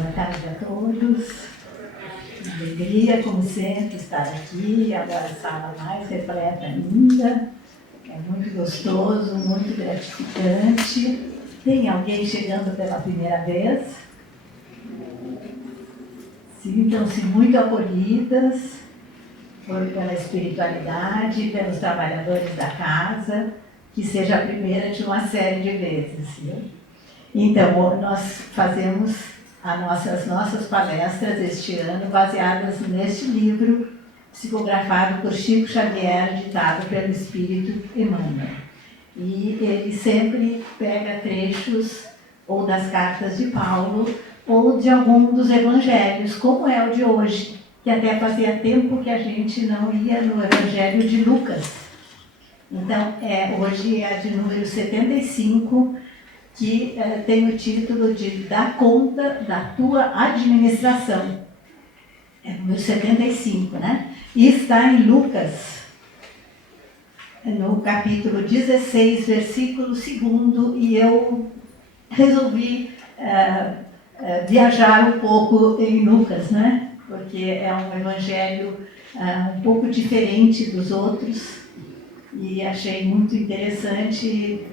Boa tarde a todos. Uma alegria, como sempre, estar aqui. Agora a sala mais repleta ainda. É muito gostoso, muito gratificante. Tem alguém chegando pela primeira vez? Sintam-se muito acolhidas pela espiritualidade, pelos trabalhadores da casa, que seja a primeira de uma série de vezes. Viu? Então, nós fazemos as nossas palestras este ano baseadas neste livro, psicografado por Chico Xavier, ditado pelo Espírito Emmanuel. E ele sempre pega trechos ou das cartas de Paulo ou de algum dos evangelhos, como é o de hoje, que até fazia tempo que a gente não ia no evangelho de Lucas. Então, hoje é de número 75, que tem o título de Dá Conta da Tua Administração. É número 75, né? E está em Lucas, no capítulo 16, versículo 2, e eu resolvi viajar um pouco em Lucas, né? Porque é um evangelho um pouco diferente dos outros, e achei muito interessante.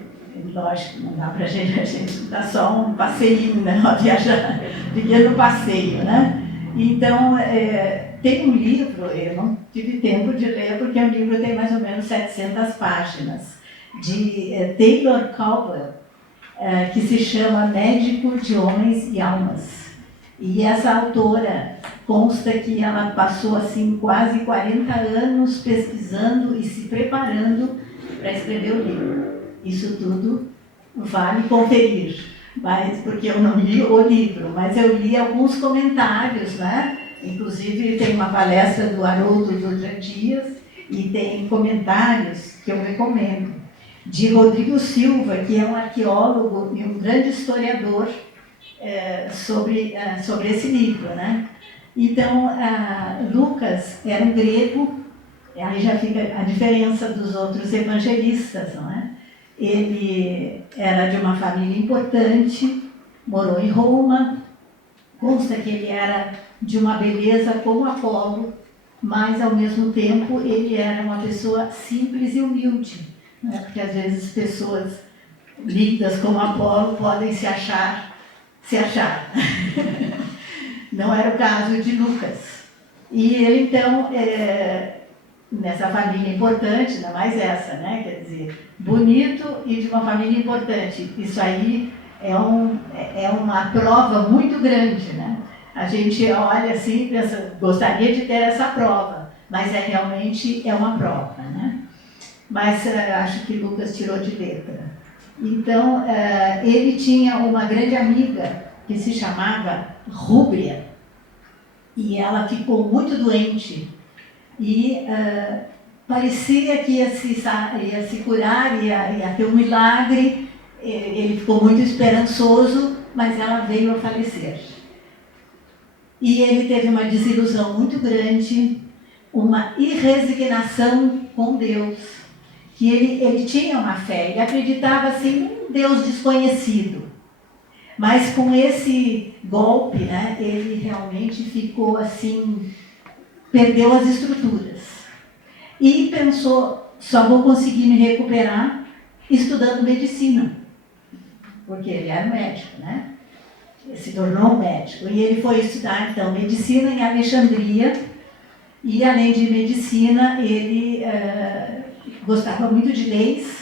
Lógico, não dá para a gente dar só um passeio, né? Viajar, pequeno passeio, né? Então, tem um livro, eu não tive tempo de ler, porque o livro tem mais ou menos 700 páginas, de Taylor Caldwell, que se chama Médico de Homens e Almas. E essa autora, consta que ela passou assim quase 40 anos pesquisando e se preparando para escrever o livro. Isso tudo vale conferir, mas, porque eu não li o livro, mas eu li alguns comentários, né? Inclusive tem uma palestra do Haroldo Dutra Dias e tem comentários que eu recomendo, de Rodrigo Silva, que é um arqueólogo e um grande historiador sobre esse livro, né? Então, Lucas era um grego, aí já fica a diferença dos outros evangelistas, não é? Ele era de uma família importante, morou em Roma, consta que ele era de uma beleza como Apolo, mas ao mesmo tempo ele era uma pessoa simples e humilde, né? Porque às vezes pessoas lindas como Apolo podem se achar. Não era o caso de Lucas. E ele então, nessa família importante, ainda mais essa, né? Quer dizer, bonito e de uma família importante. Isso aí é uma prova muito grande, né? A gente olha assim e pensa, gostaria de ter essa prova, mas realmente uma prova, né? Mas acho que Lucas tirou de letra. Então, ele tinha uma grande amiga que se chamava Rúbria, e ela ficou muito doente, e parecia que ia se curar, ia ter um milagre. Ele ficou muito esperançoso, mas ela veio a falecer. E ele teve uma desilusão muito grande, uma irresignação com Deus, que ele tinha uma fé, ele acreditava assim em um Deus desconhecido. Mas com esse golpe, né, ele realmente ficou assim, perdeu as estruturas. E pensou, só vou conseguir me recuperar estudando medicina. Porque ele era médico, né? Ele se tornou um médico. E ele foi estudar, então, medicina em Alexandria. E, além de medicina, ele gostava muito de leis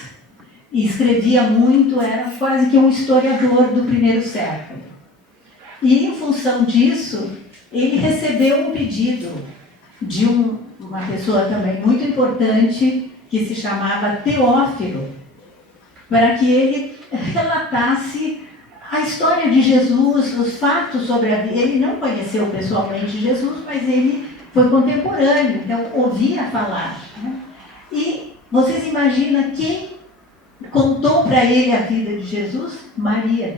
e escrevia muito, era quase que um historiador do primeiro século. E, em função disso, ele recebeu um pedido de uma pessoa também muito importante, que se chamava Teófilo, para que ele relatasse a história de Jesus, os fatos sobre a vida. Ele não conheceu pessoalmente Jesus, mas ele foi contemporâneo, então ouvia falar, né? E vocês imaginam quem contou para ele a vida de Jesus? Maria.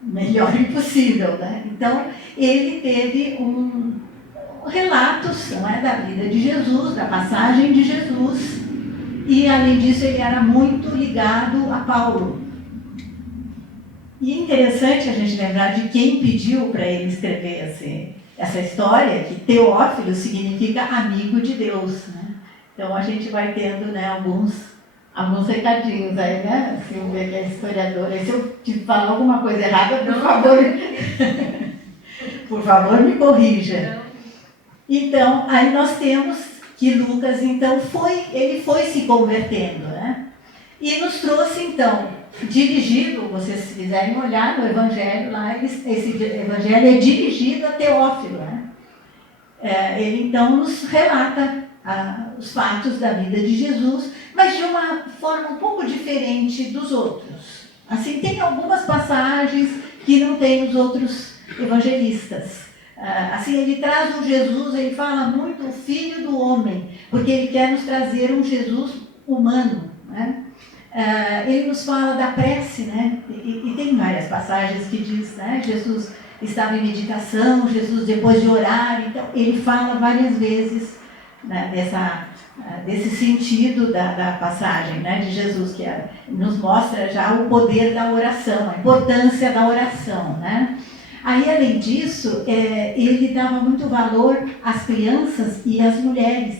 Melhor impossível, né? Então, ele teve relatos, não é, da vida de Jesus, da passagem de Jesus, e além disso ele era muito ligado a Paulo. E interessante a gente lembrar de quem pediu para ele escrever essa história, que Teófilo significa amigo de Deus, né? Então a gente vai tendo, né, alguns recadinhos aí, né? Silvia, que é historiadora. E se eu te falar alguma coisa errada, por favor, por favor, me corrija. Então, aí nós temos que Lucas, então, ele foi se convertendo, né? E nos trouxe, então, dirigido, vocês se quiserem olhar no Evangelho, lá, esse Evangelho é dirigido a Teófilo, né? Ele, então, nos relata os fatos da vida de Jesus, mas de uma forma um pouco diferente dos outros. Assim, tem algumas passagens que não tem os outros evangelistas. Assim, ele traz um Jesus, ele fala muito o Filho do Homem, porque ele quer nos trazer um Jesus humano, né? Ele nos fala da prece, né? E tem várias passagens que diz, né? Jesus estava em meditação, Jesus depois de orar, então ele fala várias vezes, né, desse sentido da passagem, né, de Jesus, que nos mostra já o poder da oração, a importância da oração, né? Aí, além disso, ele dava muito valor às crianças e às mulheres,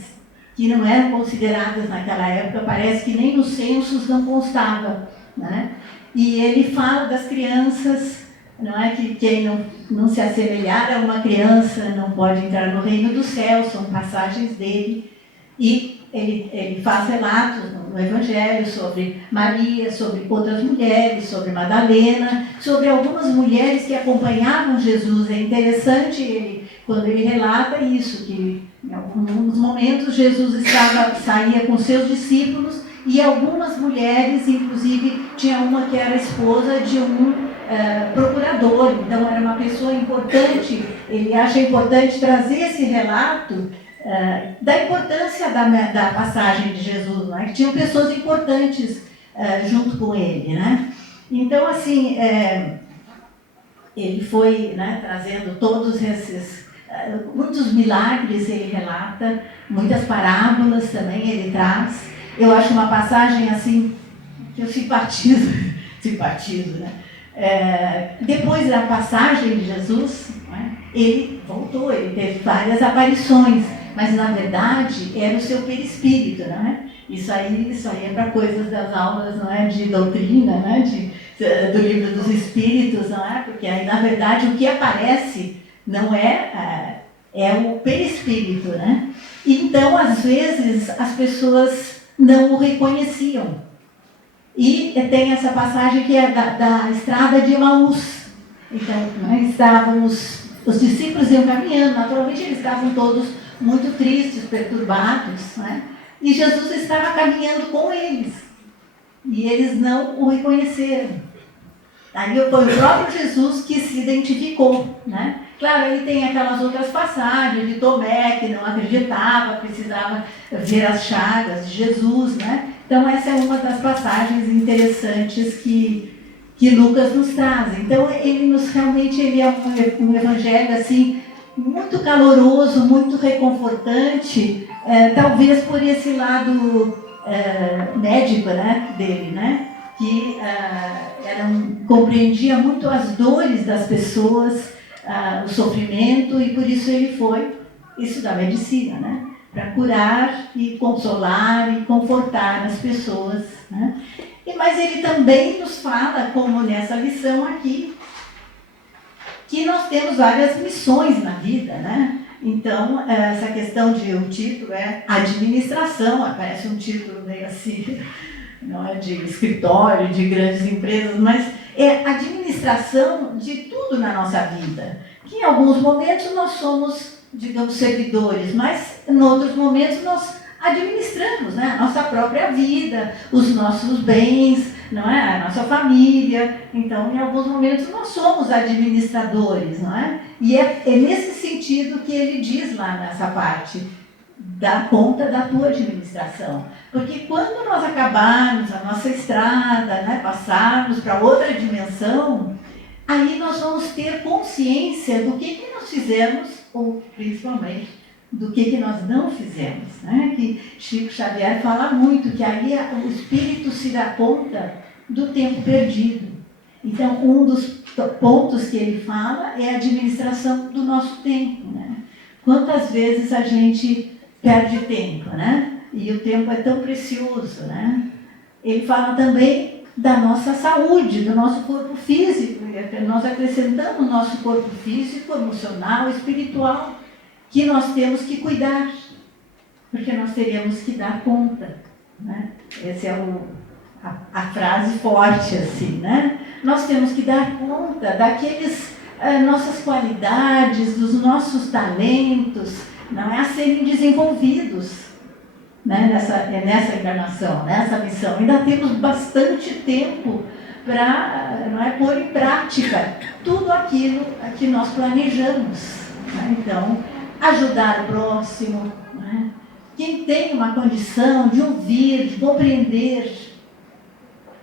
que não eram consideradas naquela época, parece que nem nos censos não constava, né? E ele fala das crianças, não é, que quem não se assemelhar a uma criança não pode entrar no reino do céu, são passagens dele. E ele faz relatos no Evangelho sobre Maria, sobre outras mulheres, sobre Madalena, sobre algumas mulheres que acompanhavam Jesus. É interessante quando ele relata isso, que em alguns momentos Jesus saía com seus discípulos e algumas mulheres, inclusive tinha uma que era esposa de um procurador, então era uma pessoa importante. Ele acha importante trazer esse relato da importância da passagem de Jesus, né? Que tinham pessoas importantes junto com ele, né? Então, assim, ele foi, né, trazendo todos esses, muitos milagres ele relata, muitas parábolas também ele traz. Eu acho uma passagem, assim, que eu simpatizo, né? Depois da passagem de Jesus, né, ele voltou, ele teve várias aparições, mas na verdade era o seu perispírito, não é? Isso aí é para coisas das aulas, não é, de doutrina, né, do livro dos Espíritos, não é? Porque aí na verdade o que aparece não é o perispírito, né? Então às vezes as pessoas não o reconheciam. E tem essa passagem que é da estrada de Emaús. Então, né, os discípulos iam caminhando, naturalmente eles estavam todos muito tristes, perturbados, né? E Jesus estava caminhando com eles. E eles não o reconheceram. Aí foi o próprio Jesus que se identificou, né? Claro, ele tem aquelas outras passagens de Tomé, que não acreditava, precisava ver as chagas de Jesus, né? Então essa é uma das passagens interessantes que Lucas nos traz. Então realmente ele é um evangelho assim, muito caloroso, muito reconfortante, talvez por esse lado médico, né, dele, né? Que compreendia muito as dores das pessoas, o sofrimento, e por isso ele foi estudar medicina, né? Para curar e consolar e confortar as pessoas, né? Mas ele também nos fala, como nessa lição aqui, que nós temos várias missões na vida, né? Então, essa questão o título é administração, parece um título meio assim, não é de escritório, de grandes empresas, mas é administração de tudo na nossa vida. Que em alguns momentos nós somos, digamos, servidores, mas em outros momentos nós administramos, né, a nossa própria vida, os nossos bens, não é? A nossa família. Então, em alguns momentos nós somos administradores, não é? E é nesse sentido que ele diz lá nessa parte: dá conta da tua administração. Porque quando nós acabarmos a nossa estrada, né, passarmos para outra dimensão, aí nós vamos ter consciência do que nós fizemos, ou principalmente do que nós não fizemos, né? Que Chico Xavier fala muito, que aí o espírito se dá conta do tempo perdido. Então, um dos pontos que ele fala é a administração do nosso tempo, né? Quantas vezes a gente perde tempo, né? E o tempo é tão precioso, né? Ele fala também da nossa saúde, do nosso corpo físico. Nós acrescentamos o nosso corpo físico, emocional, espiritual, que nós temos que cuidar, porque nós teremos que dar conta, né? Essa é a frase forte, assim, né? Nós temos que dar conta daqueles nossas qualidades, dos nossos talentos, não é, a serem desenvolvidos, né, nessa encarnação, nessa missão. Ainda temos bastante tempo para pôr em prática tudo aquilo que nós planejamos, né? Então, ajudar o próximo, né? Quem tem uma condição de ouvir, de compreender,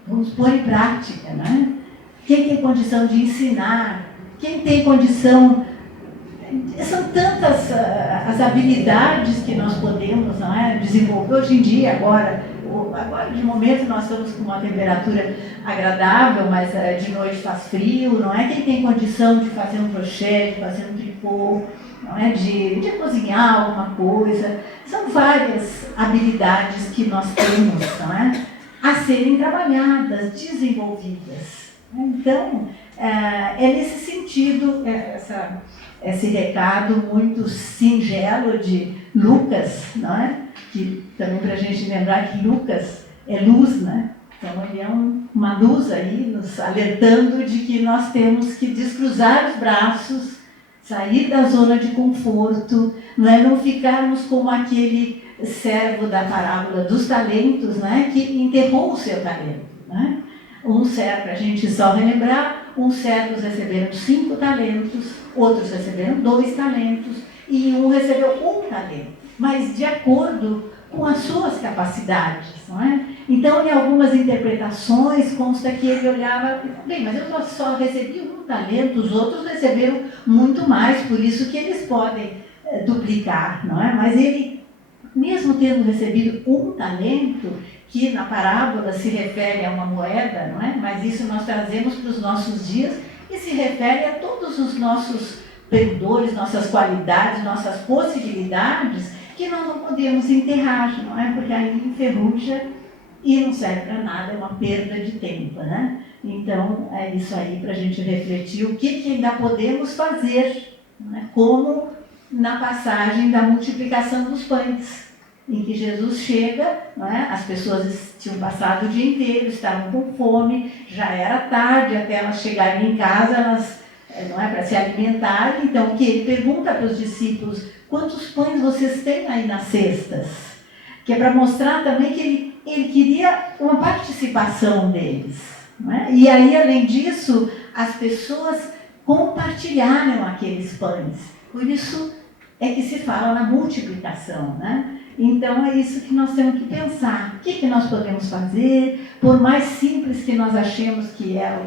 vamos pôr em prática, né? Quem tem condição de ensinar, quem tem condição... São tantas as habilidades que nós podemos, não é, desenvolver hoje em dia. Agora, de momento, nós estamos com uma temperatura agradável, mas de noite faz frio, não é? Quem tem condição de fazer um crochê, de fazer um tricô, não é? De cozinhar alguma coisa. São várias habilidades que nós temos, não é? A serem trabalhadas, desenvolvidas. Então, é nesse sentido, esse recado muito singelo de Lucas, não é? Que também para a gente lembrar que Lucas é luz, né? Então ele é uma luz aí, nos alertando de que nós temos que descruzar os braços, sair da zona de conforto, não é? Não ficarmos como aquele servo da parábola dos talentos, né? Que enterrou o seu talento, né? Um servo, para a gente só relembrar, uns servos receberam 5 talentos, outros receberam 2 talentos e um recebeu 1 talento, mas de acordo com as suas capacidades, não é? Então, em algumas interpretações, consta que ele olhava, bem, mas eu só recebi 1 talento, os outros receberam muito mais, por isso que eles podem duplicar, não é? Mas ele, mesmo tendo recebido 1 talento, que na parábola se refere a uma moeda, não é? Mas isso nós trazemos para os nossos dias e se refere a todos os nossos pendores, nossas qualidades, nossas possibilidades, que nós não podemos enterrar, não é? Porque aí enferruja e não serve para nada, é uma perda de tempo, né? Então, é isso aí para a gente refletir o que ainda podemos fazer, né? Como na passagem da multiplicação dos pães, em que Jesus chega, não é? As pessoas tinham passado o dia inteiro, estavam com fome, já era tarde, até elas chegarem em casa, elas, não é, para se alimentarem. Então, o que ele pergunta para os discípulos: quantos pães vocês têm aí nas cestas? Que é para mostrar também que ele queria uma participação deles, não é? E aí, além disso, as pessoas compartilharam aqueles pães. Por isso é que se fala na multiplicação, né? Então, é isso que nós temos que pensar. O que nós podemos fazer? Por mais simples que nós achemos que é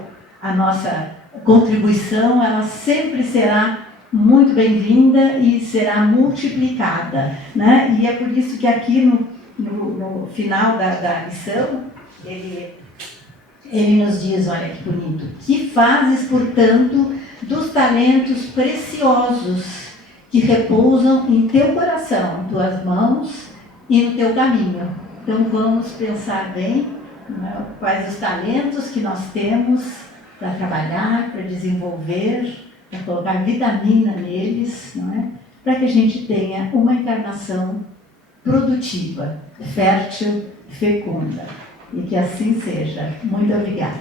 a nossa contribuição, ela sempre será muito bem-vinda e será multiplicada, né? E é por isso que aqui no final da lição, ele nos diz, olha que bonito: que fazes, portanto, dos talentos preciosos que repousam em teu coração, em tuas mãos e no teu caminho. Então vamos pensar bem, né, quais os talentos que nós temos para trabalhar, para desenvolver, para colocar vitamina neles, não é? Para que a gente tenha uma encarnação produtiva, fértil, fecunda. E que assim seja. Muito obrigada.